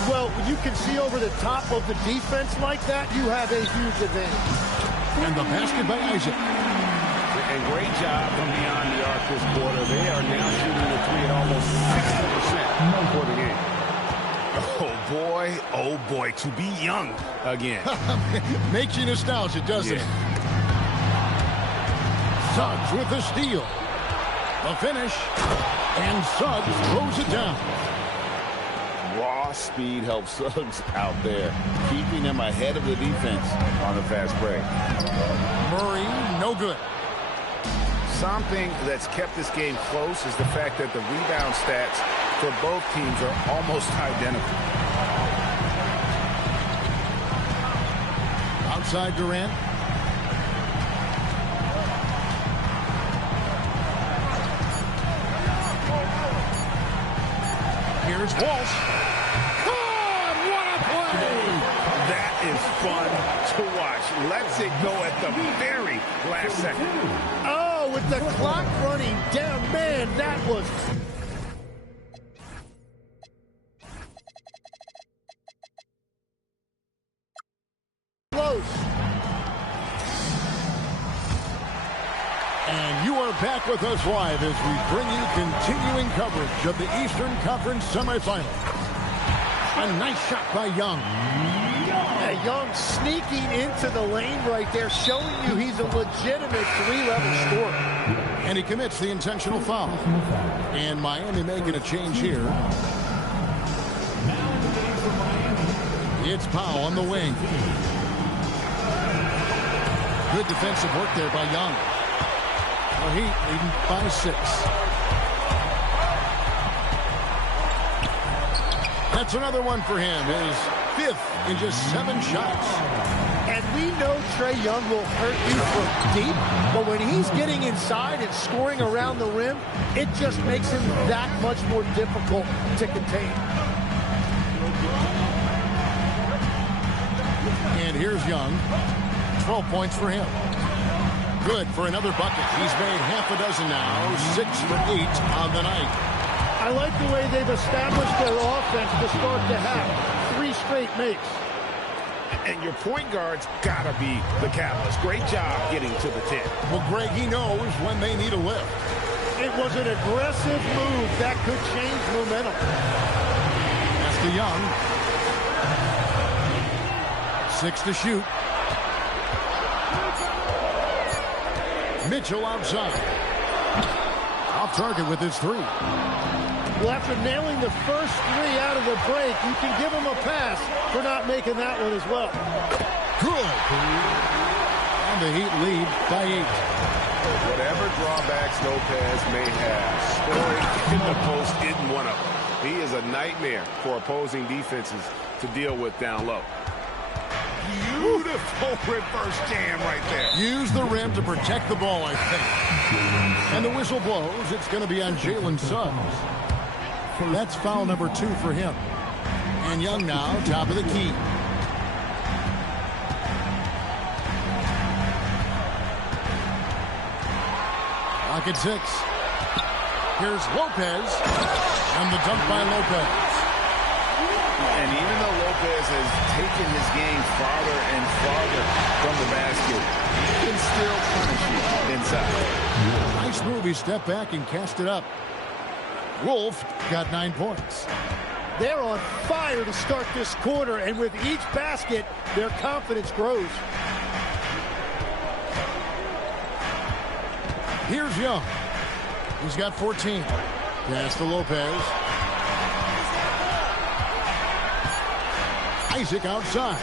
Well, when you can see over the top of the defense like that, you have a huge advantage. And the basket by Isaac. And great job from beyond the arc this quarter. They are now shooting the 3 at almost 60% for the game. Oh boy, to be young again. Makes you nostalgic, doesn't it? Suggs with the steal. The finish. And Suggs throws it down. Raw speed helps Suggs out there, keeping him ahead of the defense on the fast break. Murray, no good. Something that's kept this game close is the fact that the rebound stats for both teams are almost identical. Outside Durant. Here's Walsh. God, what a play! That is fun to watch. Lets it go at the very last second. Oh, with the clock running down, man, that was... close. And you are back with us live as we bring you continuing coverage of the Eastern Conference semifinal. A nice shot by Young. Yeah, Young sneaking into the lane right there, showing you he's a legitimate 3-level scorer. And he commits the intentional foul. And Miami making a change here. It's Powell on the wing. Good defensive work there by Young. The Heat leading by 6. That's another one for him. His 5th in just 7 shots. And we know Trae Young will hurt you from deep, but when he's getting inside and scoring around the rim, it just makes him that much more difficult to contain. And here's Young. 12 points for him. Good for another bucket. He's made half a dozen now. 6 for 8 on the night. I like the way they've established their offense to start the half. 3 straight makes. And your point guard's got to be the catalyst. Great job getting to the 10. Well, Greg, he knows when they need a lift. It was an aggressive move that could change momentum. That's to Young. 6 to shoot. Mitchell outside. Off target with his 3. Well, after nailing the first 3 out of the break, you can give him a pass for not making that one as well. Good. And the Heat lead by 8. Whatever drawbacks Lopez may have, scoring in the post isn't one of them. He is a nightmare for opposing defenses to deal with down low. Beautiful reverse jam right there. Use the rim to protect the ball, I think. And the whistle blows. It's going to be on Jalen Suggs. That's foul number 2 for him. And Young now, top of the key. Lock at 6. Here's Lopez. And the dunk by Lopez. And even though Lopez has taken his game farther and farther from the basket, he can still punish you inside. Nice move. He stepped back and cast it up. Wolf got 9 points. They're on fire to start this quarter, and with each basket, their confidence grows. Here's Young. He's got 14. Pass to Lopez. Isaac outside.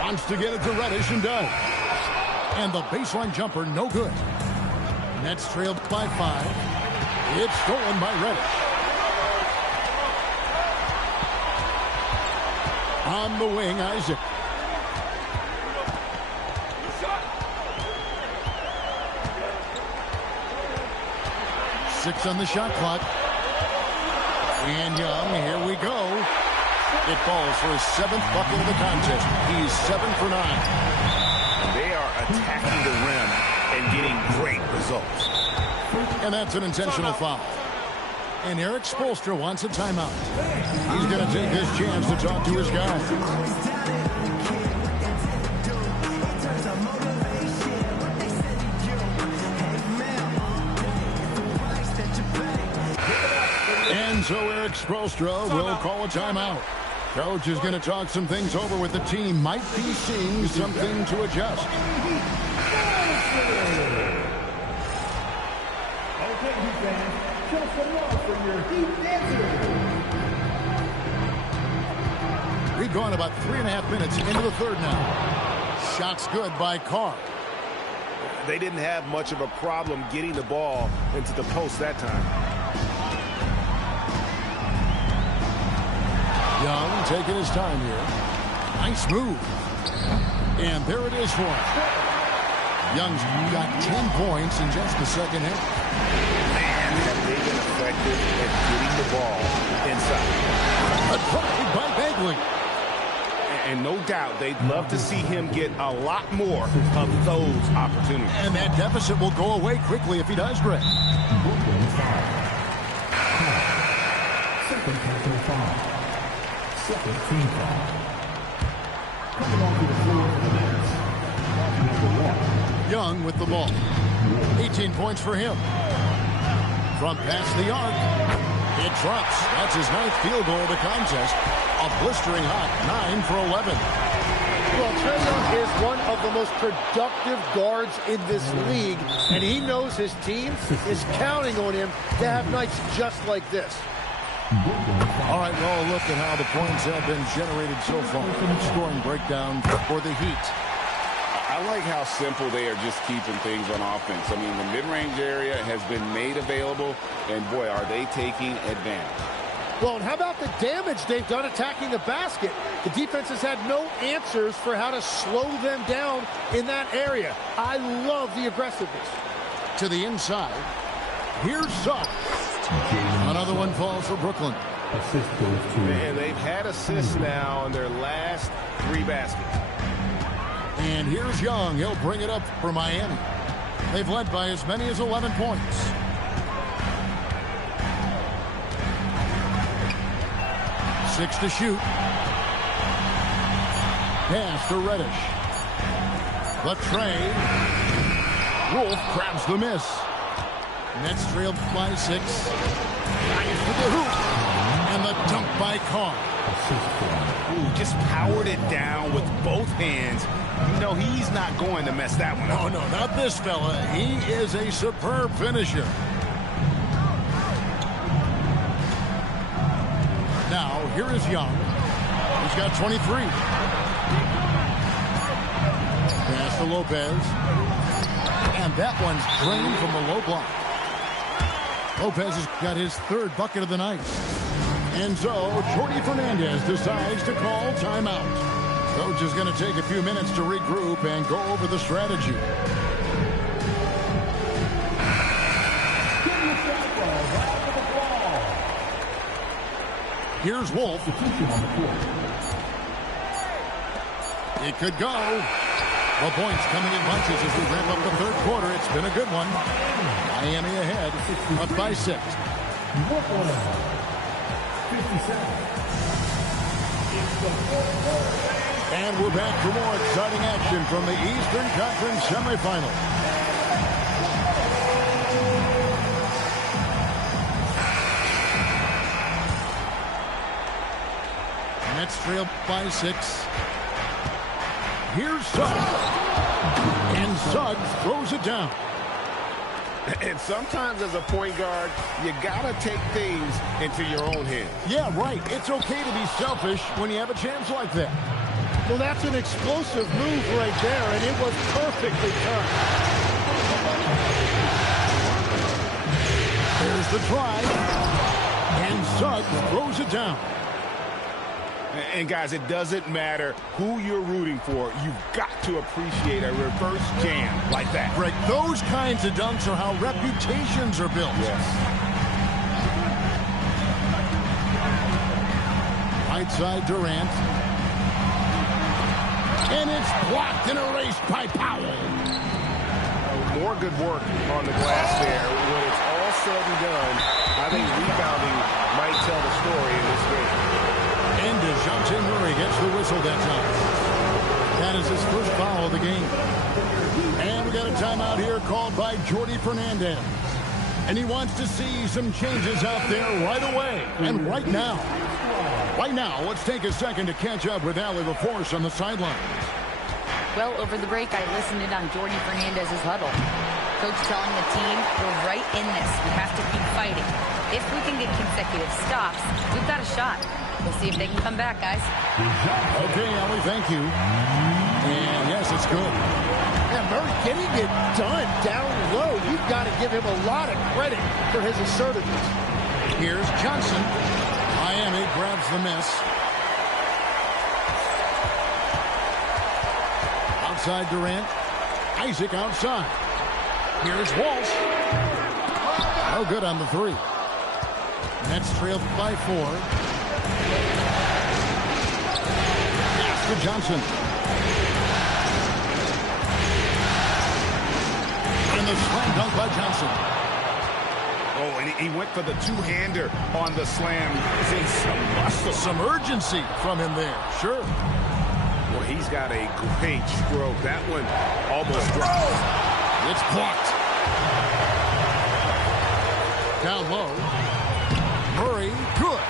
Wants to get it to Reddish and does. And the baseline jumper, no good. Nets trailed by 5. It's stolen by Reddish. On the wing, Isaac. Six on the shot clock. And Young, here we go. It falls for his 7th bucket of the contest. He's 7 for 9. And they are attacking the rim and getting great results. And that's an intentional foul. And Eric Spoelstra wants a timeout. He's going to take this chance to talk to his guys. And so Eric Spoelstra will call a timeout. Coach is going to talk some things over with the team. Might be seeing something to adjust. We've gone about 3.5 minutes into the third now. Shots good by Carr. They didn't have much of a problem getting the ball into the post that time. Young taking his time here. Nice move. And there it is for him. Young's got 10 points in just the second half. Man, have they been effective at getting the ball inside. A try by Bagley. And no doubt they'd love to see him get a lot more of those opportunities. And that deficit will go away quickly if he does, Greg. Second personal foul. Second team foul. Coming onto the floor for the Nets. Number 1. Young with the ball. 18 points for him. From past the arc. It drops. That's his 9th field goal of the contest. A blistering hot 9 for 11. Well, Trae Young is one of the most productive guards in this league, and he knows his team is counting on him to have nights just like this. All right, well, look at how the points have been generated so far. Scoring breakdown for the Heat. I like how simple they are just keeping things on offense. I mean, the mid-range area has been made available, and boy, are they taking advantage. Well, and how about the damage they've done attacking the basket? The defense has had no answers for how to slow them down in that area. I love the aggressiveness. To the inside. Here's Suggs. Another one falls for Brooklyn. And they've had assists now in their last 3 baskets. And here's Young. He'll bring it up for Miami. They've led by as many as 11 points. Six to shoot. Pass to Reddish. The tray. Wolf grabs the miss. Nets trailed by 6. Nice to the hoop. And the dunk by Carr. Ooh, just powered it down with both hands. You know, he's not going to mess that one up. Oh, no, not this fella. He is a superb finisher. Now, here is Young. He's got 23. Pass to Lopez. And that one's drained from the low block. Lopez has got his 3rd bucket of the night. And so, Jordi Fernandez decides to call timeout. Coach is going to take a few minutes to regroup and go over the strategy. Here's Wolf. It could go. Well, points coming in bunches as we wrap up the 3rd quarter. It's been a good one. Miami ahead, up by 6. And we're back for more exciting action from the Eastern Conference semifinals. Nets trail by 6. Here's Suggs. And Suggs throws it down. And sometimes as a point guard, you got to take things into your own hands. Yeah, right. It's okay to be selfish when you have a chance like that. Well, that's an explosive move right there, and it was perfectly timed. There's the try. And Suggs throws it down. And, guys, it doesn't matter who you're rooting for. You've got to appreciate a reverse jam like that. Greg, those kinds of dunks are how reputations are built. Yes. Right side, Durant. And it's blocked and erased by Powell. More good work on the glass there. When it's all said and done, I think rebounding might tell the story in this game. And DeJounte Murray gets the whistle that time. That is his first foul of the game. And we got a timeout here called by Jordi Fernandez. And he wants to see some changes out there right away and right now. Right now, let's take a second to catch up with Allie LaForce on the sidelines. Well, over the break, I listened in on Jordi Fernandez's huddle. Coach telling the team, we're right in this. We have to keep fighting. If we can get consecutive stops, we've got a shot. We'll see if they can come back, guys. Okay, Allie, thank you. And yes, it's good. Yeah, Murray getting it done down low. You've got to give him a lot of credit for his assertiveness. Here's Johnson. Miami grabs the miss. Outside Durant. Isaac outside. Here's Walsh. No good on the 3. Nets trailed by 4. Pass to Johnson. And the slam dunk by Johnson. Oh, and he went for the two-hander on the slam. Seeing some muscle. Some urgency from him there. Sure. Well, he's got a great stroke. That one almost dropped. It's blocked. Down low. Murray, good.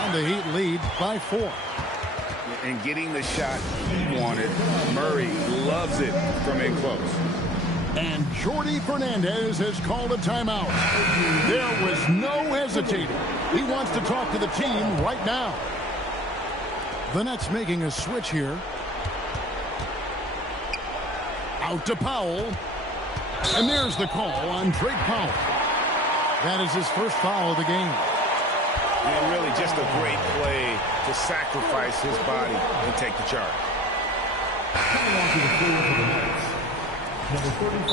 And the Heat lead by 4. And getting the shot he wanted. Murray loves it from in close. And Jordi Fernandez has called a timeout. There was no hesitating. He wants to talk to the team right now. The Nets making a switch here. Out to Powell. And there's the call on Drake Powell. That is his first foul of the game. And really just a great play to sacrifice his body and take the charge.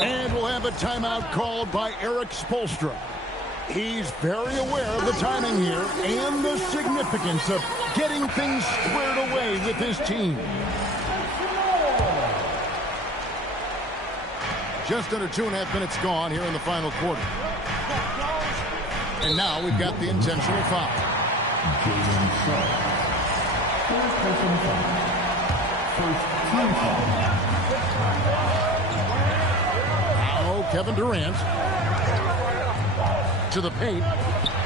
And we'll have a timeout called by Eric Spoelstra. He's very aware of the timing here and the significance of getting things squared away with his team. Just under 2.5 minutes gone here in the final quarter. And now we've got the intentional foul. Now Kevin Durant to the paint.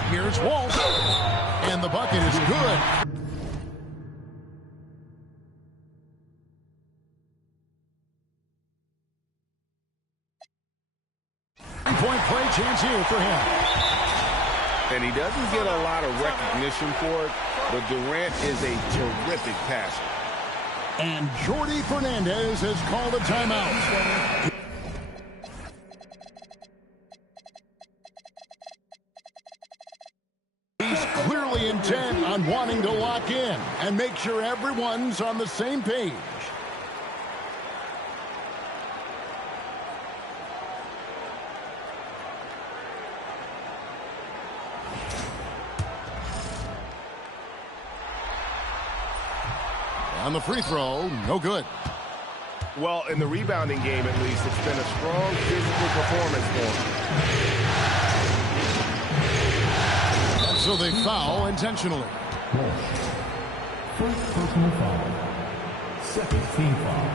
Here's Walsh. And the bucket is good. Three-point play chance here for him. And he doesn't get a lot of recognition for it, but Durant is a terrific passer. And Jordi Fernandez has called a timeout. He's clearly intent on wanting to lock in and make sure everyone's on the same page. On the free throw, no good. Well, in the rebounding game, at least, it's been a strong physical performance for him. So they foul intentionally. First personal foul. Second team foul.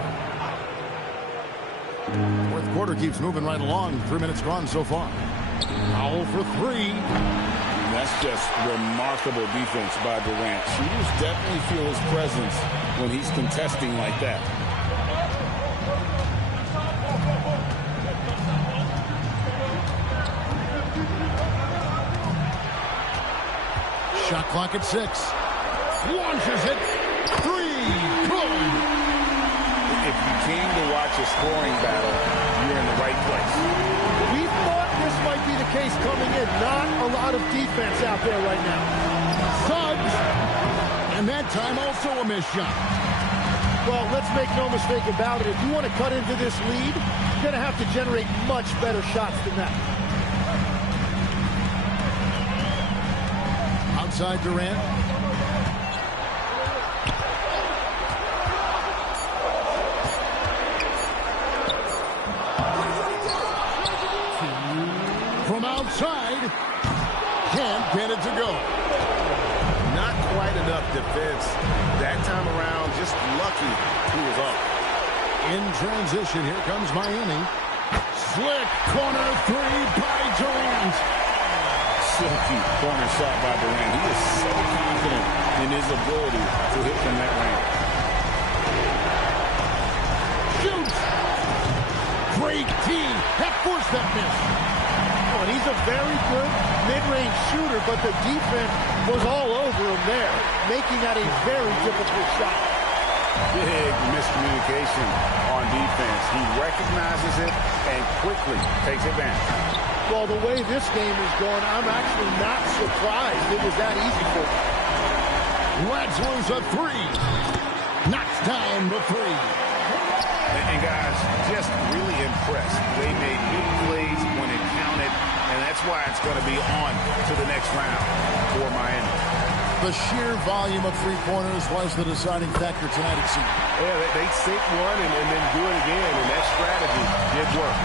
Fourth quarter keeps moving right along. 3 minutes gone so far. Powell for three. That's just remarkable defense by Durant. Shooters definitely feel his presence when he's contesting like that. Shot clock at 6. Launches it. Three. Good. If you came to watch a scoring battle, you're in the right place. We thought this might be the case coming in. Not a lot of defense out there right now. Suggs. And that time also a missed shot. Well, let's make no mistake about it. If you want to cut into this lead, you're going to have to generate much better shots than that. Outside Durant. From outside. Can't get it to go. Not quite enough defense. That time around, just lucky he was off. In transition, here comes Miami. Slick corner three by Durant. Silky corner shot by Durant. He is so confident in his ability to hit from that range. Shoots. Great team. That forced that miss. Oh, and he's a very good mid-range shooter, but the defense was all over him there, making that a very difficult shot. Big miscommunication on defense. He recognizes it and quickly takes advantage. Well, the way this game is going, I'm actually not surprised it was that easy for him. Lets loose a three. Knocks down the three. And guys, just really impressed. They made big plays when it counted, and that's why it's going to be on to the next round for Miami. The sheer volume of three-pointers was the deciding factor tonight, it seemed. Yeah, they sink one and then do it again, and that strategy did work.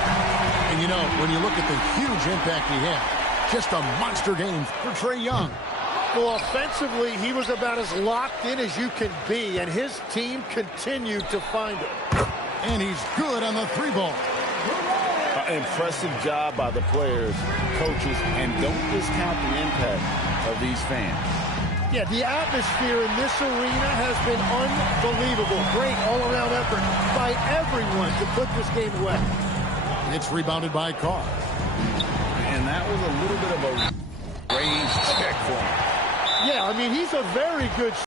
And you know, when you look at the huge impact he had, just a monster game for Trae Young. Well, offensively, he was about as locked in as you can be, and his team continued to find him. And he's good on the three ball. Impressive job by the players, coaches, and don't discount the impact of these fans. Yeah, the atmosphere in this arena has been unbelievable. Great all-around effort by everyone to put this game away. It's rebounded by Carr. And that was a little bit of a range check for him. Yeah, I mean, he's a very good